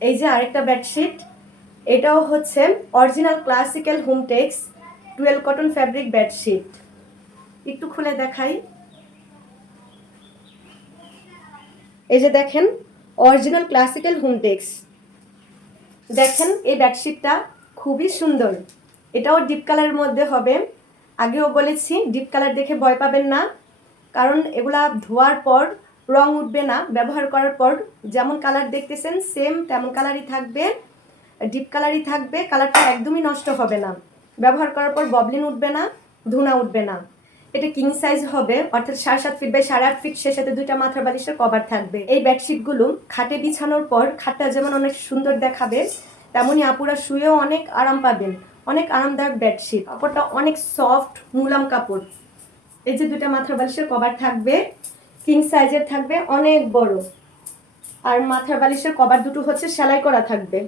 এই যে আরেকটা বেডশিট, এটাও হচ্ছে original classical Hometex 12 cotton fabric bedsheet. একটু খুলে দেখাই। এই যে দেখেন অরিজিনাল ক্লাসিক্যাল হোমটেক্স। দেখেন এই বেডশিটটা খুবই সুন্দর। এটাও ডিপ কালারের মধ্যে হবে। আগেও বলেছি ডিপ কালার দেখে ভয় পাবেন না, কারণ এগুলা ধোয়ার পর রং উঠবে না। ব্যবহার করার পর যেমন কালার দেখতেছেন সেম তেমন কালারই থাকবে, ডিপ কালারই থাকবে। কালারটা একদমই নষ্ট হবে না। ব্যবহার করার পর ববলিন উঠবে না, ধুনা উঠবে না। এটা কিং সাইজ হবে, অর্থাৎ 7.5 ফিট বাই 8.5 ফিট। সে সাথে 2টা মাথার বালিশের কভার থাকবে। এই বেডশিটগুলো খাটে বিছানোর পর খাটটা যেমন অনেক সুন্দর দেখাবে, তেমনই আপুরা শুয়েও অনেক আরাম পাবেন। অনেক আরামদায়ক বেডশিট, কাপড়টা অনেক সফট মুলাম কাপড়। এই যে 2টা মাথার বালিশের কভার থাকবে, কিং সাইজের থাকবে, অনেক বড়। আর মাথার বালিশের কভার দুটো হচ্ছে সেলাই করা থাকবে।